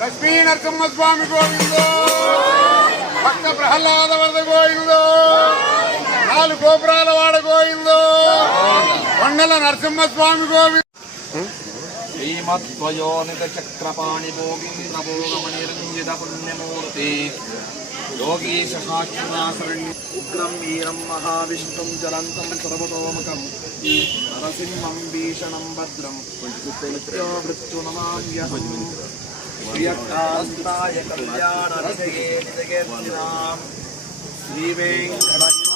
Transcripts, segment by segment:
లక్ష్మీ నరసింహస్వామి గోవిందో, భక్త ప్రహ్లాద వరద గోవిందో, నాలుగు గోపురాల వాడ గోవిందో, కొండల నరసింహస్వామి గోవిందో. శ్రీమద్వయోనిత చక్రపాణి భోగిన భోగమనిరంజిత పుణ్యమూర్తి యోగీశ సాక్షిణాశరణ్య ఉగ్రం వీరం మహావిష్ణుం జలంతం సర్వతోముఖం నరసింహం భీషణం భద్రం మృత్యునమామ్యహం శ్రీయకాంతాయ కళ్యాణ నిజగే నిజగేర్తినాం శ్రీ వెంకటేశాయ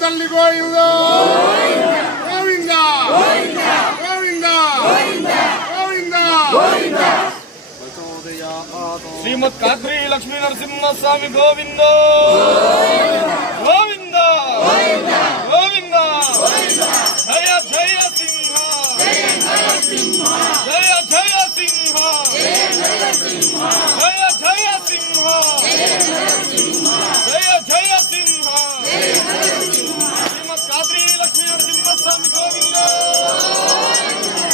తల్లి గోవిందో గోవింద గోవింద గోవింద శ్రీమద్ కాద్రి లక్ష్మీ నరసింహస్వామి గోవిందో గోవింద గోవింద జయ జయ సింహ జయ సింహ జయ జయ సింహ జయ జయ సింహ శ్రీమద్ కాద్రి లక్ష్మీ నరసింహస్వామి గోవింద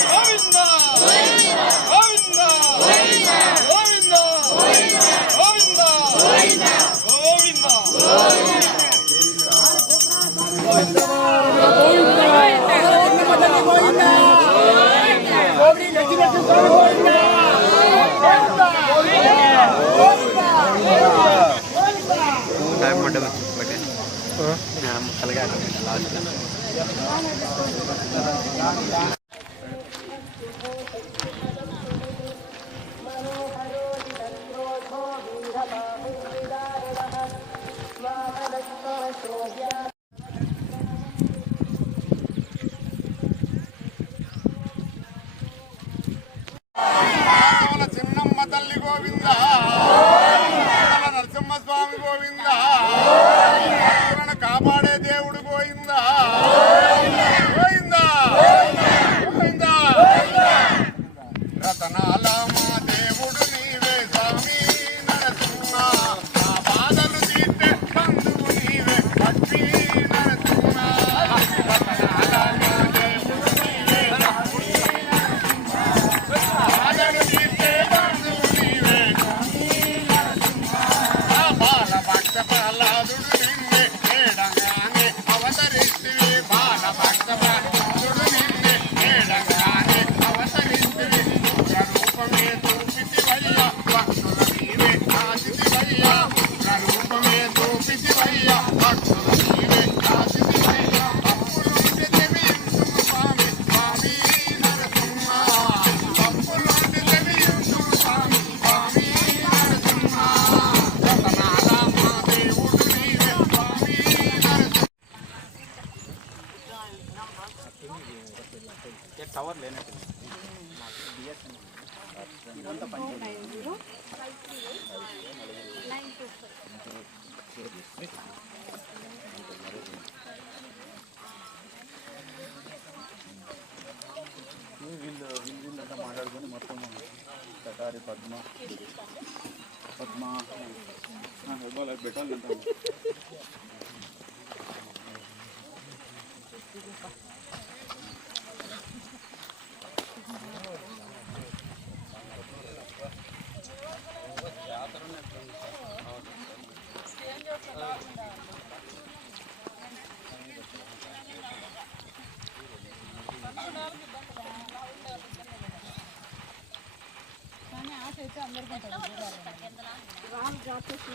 గోవింద గోవింద గోవింద గోవింద చిన్నమ్మ తల్లి గోవింద నరసింహస్వామి గోవింద కాపాడే దేవుడు గోవింద గోవింద గోవింద రతనాల మా దేవుడు నీవే స్వామి నరసింహ మా బాధలు తీర్చే బంధువు నీవే లక్ష్మీ నరసింహ రతనాల మా దేవుడు నీవే బాధలు తీర్చే బంధువు నీవే బాల భక్త ప్రహ్లాదుడు టవర్ లేనట్టు వీళ్ళంతా మాట్లాడుకొని మొత్తం కటారి పద్మ పెట్టాలి లక్ష్మీ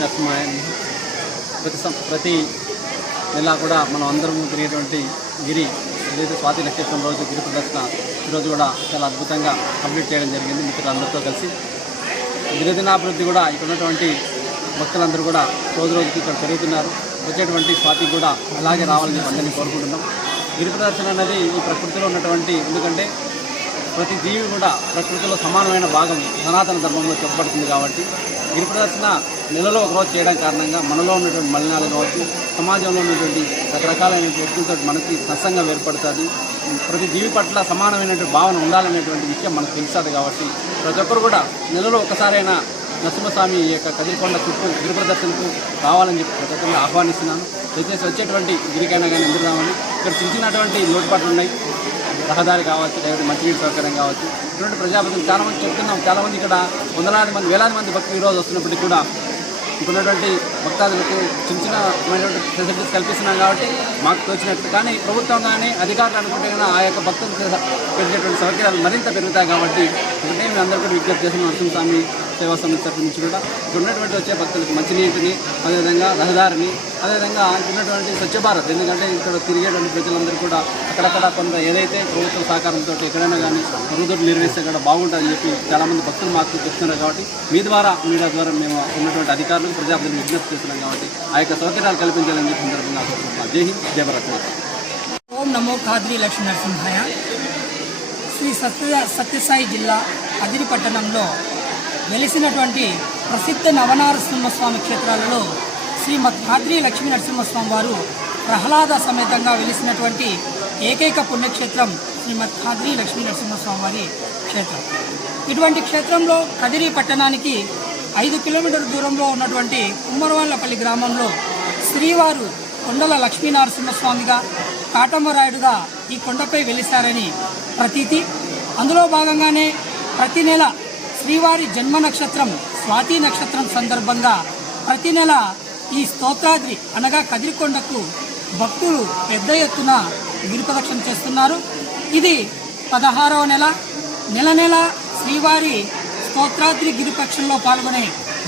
నరసింహ ప్రతి నెల కూడా మనం అందరం తిరిగేటువంటి గిరి ఏదైతే స్వాతి నక్షత్రం రోజు గిరి ప్రదర్శన ఈరోజు కూడా చాలా అద్భుతంగా కంప్లీట్ చేయడం జరిగింది మిత్రులందరితో కలిసి. దినదినాభివృద్ధి కూడా ఇక్కడ ఉన్నటువంటి భక్తులందరూ కూడా రోజు రోజుకి ఇక్కడ పెరుగుతున్నారు. వచ్చేటువంటి స్వాతికి కూడా అలాగే రావాలని అందరినీ కోరుకుంటున్నాం. గిరి ప్రదర్శన అనేది ఈ ప్రకృతిలో ఉన్నటువంటి, ఎందుకంటే ప్రతి జీవి కూడా ప్రకృతిలో సమానమైన భాగం సనాతన ధర్మంలో చెప్పబడుతుంది కాబట్టి గిరి ప్రదర్శన నెలలో ఒకరోజు చేయడం కారణంగా మనలో ఉన్నటువంటి మలినాలు కావచ్చు, సమాజంలో ఉన్నటువంటి రకరకాలైన వ్యక్తులతో మనకి సత్సంగం ఏర్పడుతుంది. ప్రతి జీవి పట్ల సమానమైనటువంటి భావన ఉండాలనేటువంటి విషయం మనకు తెలుస్తుంది కాబట్టి ప్రతి ఒక్కరు కూడా నెలలో ఒకసారైనా నరసింహస్వామి యొక్క కదిరికొండ చుట్టూ గిరి ప్రదర్శనకు రావాలని చెప్పి ప్రతి ఒక్కరిని ఆహ్వానిస్తున్నాను. దయచేసి వచ్చేటువంటి గిరికైనా కానీ ఎందుకు రావాలి. ఇక్కడ చిన్నటువంటి లోటుపాట్లు ఉన్నాయి, రహదారి కావచ్చు, లేకపోతే మంచినీటి సౌకర్యం కావచ్చు. ఇటువంటి ప్రజాప్రతినిధులు చాలామంది చెప్తున్నాం, చాలామంది ఇక్కడ వందలాది మంది వేలాది మంది భక్తులు ఈరోజు వస్తున్నప్పటికీ కూడా ఇప్పుడున్నటువంటి భక్తాదులకు చిన్నమైనటువంటి ఫెసిలిటీస్ కల్పిస్తున్నాం కాబట్టి మాకు తోచినట్టు. కానీ ప్రభుత్వం కానీ అధికారులు అనుకుంటే కానీ ఆ యొక్క భక్తులకు పెట్టేటువంటి సౌకర్యాలు మరింత పెరుగుతాయి కాబట్టి ఒకటే మేము అందరూ కూడా విజ్ఞప్తి చేసిన నరసింహస్వామి సేవా సమితి తరఫు నుంచి కూడా ఇక్కడ ఉన్నటువంటి వచ్చే భక్తులకు మంచినీటిని, అదేవిధంగా రహదారిని, అదేవిధంగా ఉన్నటువంటి స్వచ్ఛ భారత్, ఎందుకంటే ఇక్కడ తిరిగేటువంటి ప్రజలందరూ కూడా అక్కడక్కడ కొంత ఏదైతే ప్రభుత్వ సహకారంతో ఎక్కడైనా కానీ మరుగుదొడ్లు నిర్వహిస్తే కూడా బాగుంటుందని చెప్పి చాలామంది భక్తులు మాకు చెప్తున్నారు. కాబట్టి మీ ద్వారా, మీడియా ద్వారా మేము ఉన్నటువంటి అధికారులకు ప్రజాప్రతినిధులు విజ్ఞప్తి చేస్తున్నాం కాబట్టి ఆ యొక్క సౌకర్యాలు కల్పించాలని చెప్పి సందర్భంగా కోరుకుంటున్నాం. జై హింద్, జై భారత్. ఓం నమో ఖాద్రి లక్ష్మీ నరసింహాయ. శ్రీ సత్యసాయి జిల్లా అదిరి పట్టణంలో వెలిసినటువంటి ప్రసిద్ధ నవనారసింహస్వామి క్షేత్రాలలో శ్రీమద్ ఖాద్రి లక్ష్మీ నరసింహస్వామి వారు ప్రహ్లాద సమేతంగా వెలిసినటువంటి ఏకైక పుణ్యక్షేత్రం శ్రీమద్ ఖాద్రి లక్ష్మీ నరసింహస్వామి వారి క్షేత్రం. ఇటువంటి క్షేత్రంలో కదిరి పట్టణానికి 5 కిలోమీటర్ల దూరంలో ఉన్నటువంటి కుమ్మరవాళ్లపల్లి గ్రామంలో శ్రీవారు కొండల లక్ష్మీనరసింహస్వామిగా, కాటమరాయుడుగా ఈ కొండపై వెలిశారని ప్రతీతి. అందులో భాగంగానే ప్రతి నెల శ్రీవారి జన్మ నక్షత్రం స్వాతి నక్షత్రం సందర్భంగా ప్రతి నెల ఈ స్తోత్రాద్రి అనగా కదిరికొండకు భక్తులు పెద్ద ఎత్తున గిరిప్రదక్షిణ చేస్తున్నారు. ఇది 16వ నెల. నెల నెల శ్రీవారి స్తోత్రాద్రి గిరిపక్షంలో పాల్గొనే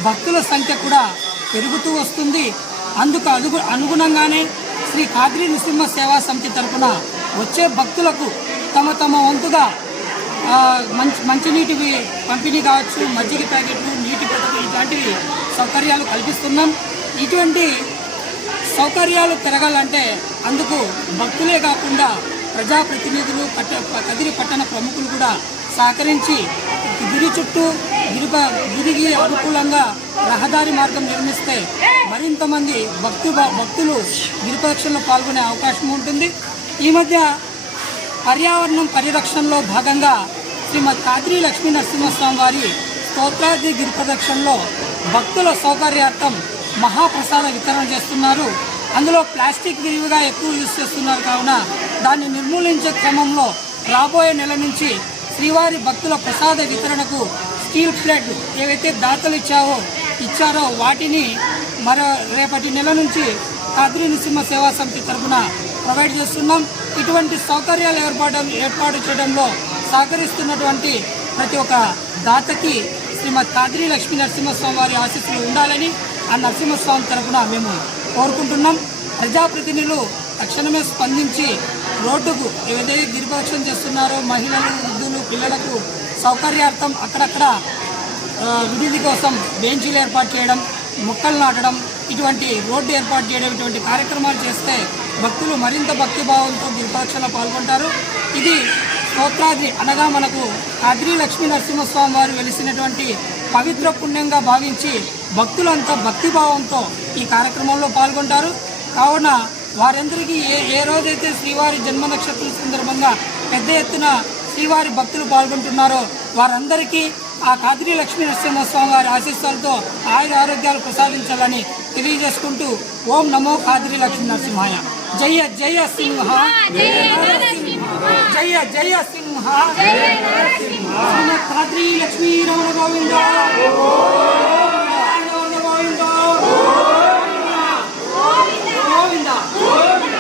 భక్తుల సంఖ్య కూడా పెరుగుతూ వస్తుంది. అందుకు అనుగుణంగానే శ్రీ ఖాద్రి నృసింహ సేవా సమితి తరఫున వచ్చే భక్తులకు తమ వంతుగా మంచినీటి పంపిణీ కావచ్చు, మజ్జిగ ప్యాకెట్లు, నీటి పథకం ఇలాంటివి సౌకర్యాలు కల్పిస్తున్నాం. ఇటువంటి సౌకర్యాలు పెరగాలంటే అందుకు భక్తులే కాకుండా ప్రజాప్రతినిధులు, కదిరి పట్టణ ప్రముఖులు కూడా సహకరించి గిరి చుట్టూ గిరికి అనుకూలంగా రహదారి మార్గం నిర్మిస్తే మరింత మంది భక్తులు గిరిప్రదక్షిణలో పాల్గొనే అవకాశం ఉంటుంది. ఈ మధ్య పర్యావరణం పరిరక్షణలో భాగంగా శ్రీమద్ ఖాద్రి లక్ష్మీ నరసింహస్వామి వారి స్తోత్రాద్రి గిరిప్రదక్షిణలో భక్తుల సౌకర్యార్థం మహాప్రసాద వితరణ చేస్తున్నారు. అందులో ప్లాస్టిక్ విరివిగా ఎక్కువ యూజ్ చేస్తున్నారు కావున దాన్ని నిర్మూలించే క్రమంలో రాబోయే నెల నుంచి శ్రీవారి భక్తుల ప్రసాద వితరణకు స్టీల్ ప్లేట్ ఏవైతే దాతలు ఇచ్చారో వాటిని రేపటి నెల నుంచి ఖాద్రి నృసింహ సేవా సమితి తరఫున ప్రొవైడ్ చేస్తున్నాం. ఇటువంటి సౌకర్యాలు ఏర్పాటు చేయడంలో సహకరిస్తున్నటువంటి ప్రతి ఒక్క దాతకి శ్రీమద్ ఖాద్రి లక్ష్మీ నరసింహస్వామి వారి ఆశీస్సులు ఉండాలని ఆ నరసింహస్వామి తరఫున మేము కోరుకుంటున్నాం. ప్రజాప్రతినిధులు తక్షణమే స్పందించి రోడ్డుకు ఏదైతే గిరిప్రదక్షిణ చేస్తున్నారో మహిళలు, వృద్ధులు, పిల్లలకు సౌకర్యార్థం అక్కడక్కడ విడిది కోసం బెంచీలు ఏర్పాటు చేయడం, మొక్కలు నాటడం, ఇటువంటి రోడ్డు ఏర్పాటు చేయడం, ఇటువంటి కార్యక్రమాలు చేస్తే భక్తులు మరింత భక్తిభావంతో గిరిప్రదక్షిణలో పాల్గొంటారు. ఇది స్తోత్రాద్రి అనగా మనకు కాద్రి లక్ష్మీ నరసింహస్వామి వారు వెలిసినటువంటి పవిత్ర పుణ్యంగా భావించి భక్తులంతా భక్తిభావంతో ఈ కార్యక్రమంలో పాల్గొంటారు. కావున వారందరికీ ఏ రోజైతే శ్రీవారి జన్మ నక్షత్రం సందర్భంగా పెద్ద ఎత్తున శ్రీవారి భక్తులు పాల్గొంటున్నారో వారందరికీ ఆ కాద్రి లక్ష్మీ నరసింహస్వామి వారి ఆశీస్సులతో ఆయుర ఆరోగ్యాలు ప్రసాదించాలని తెలియజేసుకుంటూ ఓం నమో కాద్రి లక్ష్మీ నరసింహాయ. జయ జయ సింహ, జయ జయ సింహ, కాద్రి లక్ష్మీ రమణ గోవింద గోవింద గోవింద.